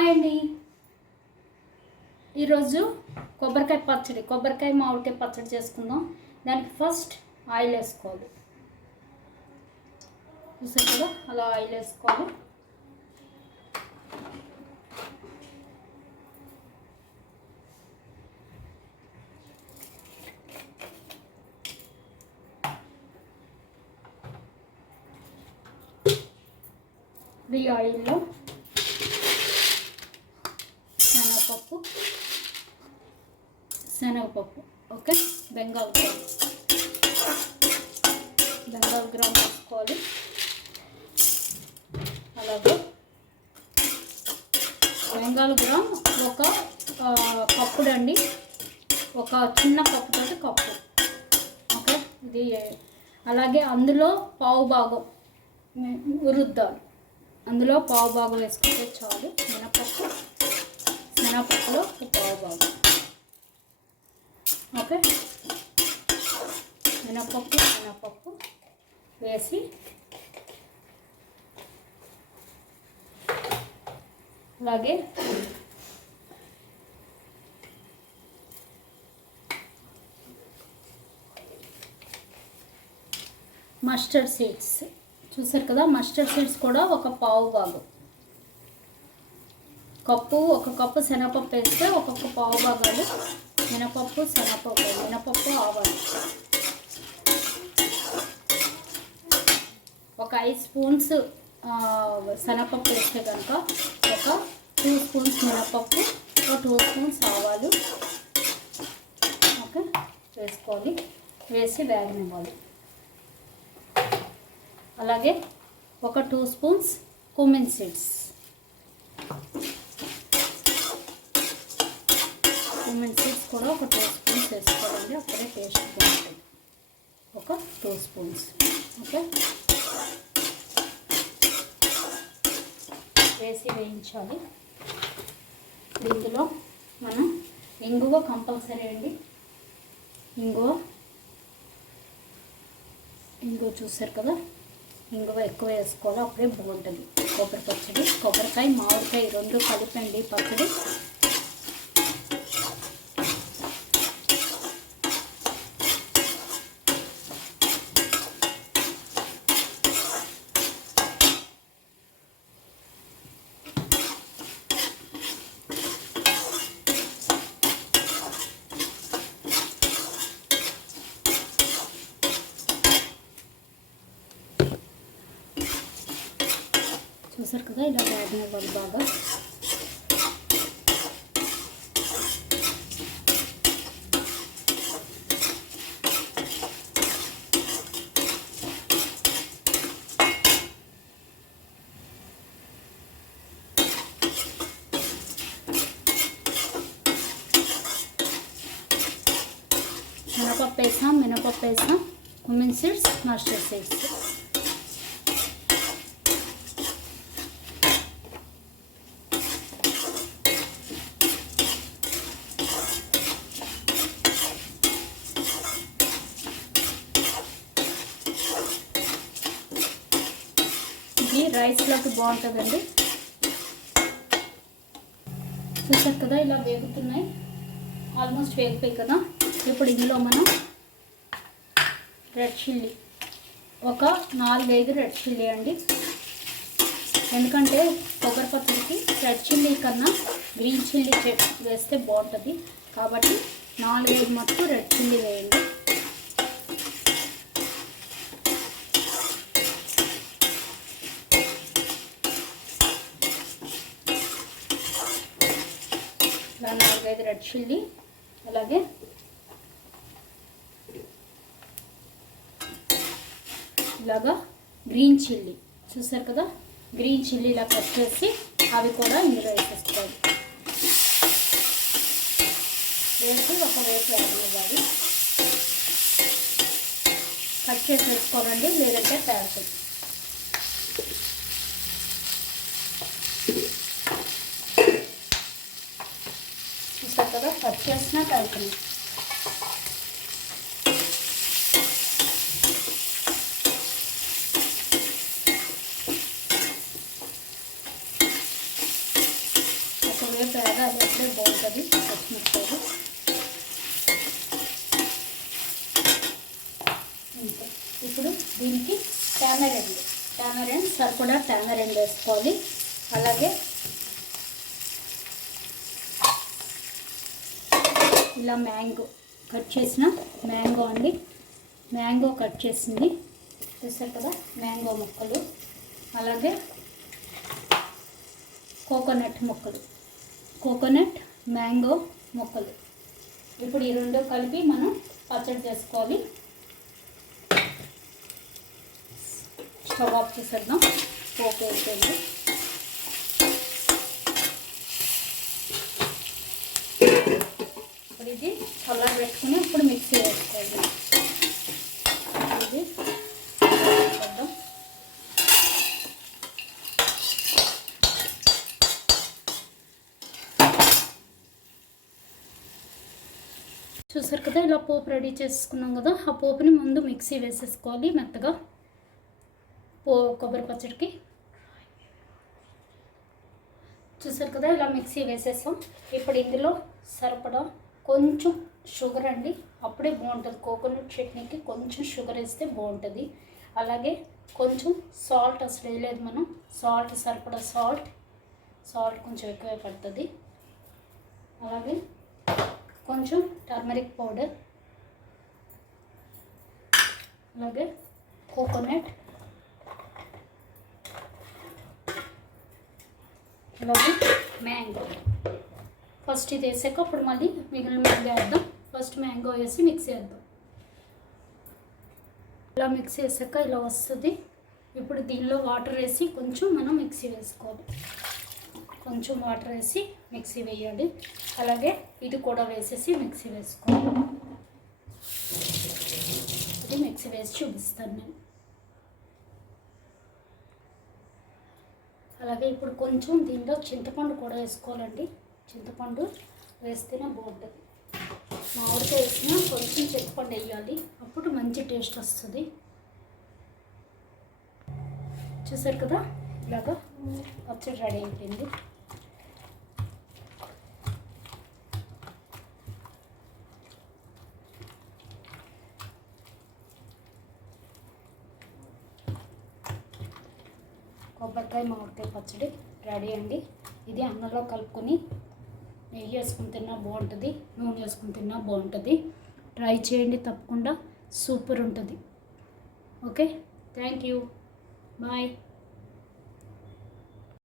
Hi అండి. ఈరోజు కొబ్బరికాయ మామిడికాయ పచ్చడి చేసుకుందాం. దానికి ఫస్ట్ ఆయిల్ వేసుకోవాలి. చూసారు కదా, అలా ఆయిల్ వేసుకోవాలి. ఈ ఆయిల్లో శనగపప్పు ఓకే, బెంగాల్ గ్రామ్ వేసుకోవాలి. అలాగే బెంగాల్ గ్రామ్ ఒక కప్పుడు అండి, ఒక చిన్న కప్పుతోటి కప్పు ఓకే. ఇది అలాగే అందులో పావు భాగం ఉరుద్దాలు, అందులో పావు భాగం వేసుకుంటే చాలు. శనగపప్పులో పావు భాగం ఓకే. మినపప్పు వేసి అలాగే మస్టర్డ్ సీడ్స్ చూసారు కదా, మస్టర్డ్ సీడ్స్ కూడా ఒక పావు భాగం, ఒక కప్పు శనగపప్పు వేస్తే ఒక్కొక్క పావు భాగాలు మినపప్పు ఆవాలు, ఒక 5 స్పూన్స్ శనగపప్పు వేస్తే కనుక ఒక 2 స్పూన్స్ మినపప్పు, ఒక 2 స్పూన్స్ ఆవాలు ఓకే వేసుకోవాలి. వేసి వేగనివ్వాలి. అలాగే ఒక 2 స్పూన్స్ కుమిన్ సీడ్స్, కూడా ఒక 2 స్పూన్స్ వేసుకోవాలండి, అప్పుడే టేస్ట్ బాగుంటుంది. ఒక 2 స్పూన్స్ ఓకే వేసి వేయించాలి. ఇందులో మనం ఇంగువ కంపల్సరీ అండి. ఇంగువ చూసారు కదా, ఇంగువ ఎక్కువ వేసుకోవాలి, అప్పుడే బాగుంటుంది కొబ్బరి పచ్చడి. కొబ్బరికాయ మామిడికాయ 2 కలిపండి పచ్చడి. చూసారు కదా, ఇలా వేగనివ్వాలి బాగా. మినపప్పు వేసాం, కుమిన్ సీడ్స్, మస్టర్డ్ సీడ్స్ రైస్లోకి బాగుంటుందండి. చూసారు కదా, ఇలా వేగుతున్నాయి, ఆల్మోస్ట్ వేగిపోయి కదా. ఇప్పుడు ఇందులో మనం రెడ్ చిల్లీ, ఒక 4-5 రెడ్ చిల్లీ అండి. ఎందుకంటే కొబ్బరి పచ్చడికి రెడ్ చిల్లీ కన్నా గ్రీన్ చిల్లీ వేస్తే బాగుంటుంది, కాబట్టి 4-5 మటుకు రెడ్ చిల్లీ వేయండి. ఇలా 4-5 రెడ్ చిల్లీ, అలాగే ఇలాగా గ్రీన్ చిల్లీ చూసారు కదా, గ్రీన్ చిల్లీ ఇలా కట్ చేసి అవి కూడా ఇందులో వేసేసుకోవాలి. వేసి ఒక వేపు వేగనివ్వాలి. కట్ చేసి వేసుకోవాలండి, లేదంటే పేలుతుంది. చూసారు కదా, కట్ చేసినా పేలుతుంది. వేపేగా అప్పుడే బాగుంటుంది పచ్చిమిరపకాయలు. అంతే. ఇప్పుడు దీనికి టామరెండ్ సరిపడా టామరెండ్ వేసుకోవాలి. అలాగే ఇలా మ్యాంగో కట్ చేసిన మ్యాంగో అండి, మ్యాంగో కట్ చేసింది చూసారు కదా, మ్యాంగో ముక్కలు. అలాగే కోకోనట్ మ్యాంగో ముక్కలు. ఇప్పుడు ఈ రెండు కలిపి మనం పచ్చడి చేసుకోవాలి. స్టవ్ ఆఫ్ చేసేద్దాం. పోపు వేసేది. ఇప్పుడు ఇది చల్లారి పెట్టుకుని ఇప్పుడు మిక్సీ వేసుకోవాలి. ఇది వేద్దాం. చూసారు కదా, ఇలా పోపు రెడీ చేసుకున్నాం కదా, ఆ పోపుని ముందు మిక్సీ వేసేసుకోవాలి మెత్తగా. కొబ్బరి పచ్చడికి చూసారు కదా, ఇలా మిక్సీ వేసేసాం. ఇప్పుడు ఇందులో సరిపడా కొంచెం షుగర్ అండి, అప్పుడే బాగుంటుంది. కోకోనట్ చట్నీకి కొంచెం షుగర్ వేస్తే బాగుంటుంది. అలాగే కొంచెం సాల్ట్, అసలు వేయలేదు మనం, సరిపడా సాల్ట్ కొంచెం ఎక్కువే పడుతుంది. అలాగే కొంచెం టర్మరిక్ పౌడర్, అలాగే కోకోనట్, అలాగే మ్యాంగో. ఫస్ట్ ఇది వేసాక అప్పుడు మళ్ళీ మిగిలిన మ్యాంగో వేద్దాం. ఫస్ట్ మ్యాంగో వేసి మిక్స్ చేద్దాం. ఇలా మిక్స్ చేసాక ఇలా వస్తుంది. ఇప్పుడు దీనిలో వాటర్ వేసి కొంచెం మనం మిక్సీ వేసుకోవాలి. కొంచెం వాటర్ వేసి మిక్సీ వేయాలి. అలాగే ఇది కూడా వేసేసి మిక్సీ వేసుకోవాలి. ఇది మిక్సీ వేసి చూపిస్తాను నేను. అలాగే ఇప్పుడు కొంచెం దీనిలో చింతపండు కూడా వేసుకోవాలండి. చింతపండు వేస్తేనే బాగుంటుంది. మామిడికాయ వేసినా కొంచెం చింతపండు వేయాలి, అప్పుడు మంచి టేస్ట్ వస్తుంది. చూసారు కదా, ఇలాగా పచ్చడి రెడీ అయిపోయింది. కొబ్బరికాయ మామిడికాయ పచ్చడి రెడీ అండి. ఇది అన్నంలో కలుపుకొని నెయ్యి వేసుకుని తిన్నా బాగుంటుంది, నూనె వేసుకుని తిన్నా బాగుంటుంది. ట్రై చేయండి తప్పకుండా, సూపర్ ఉంటుంది. Okay, thank you, bye.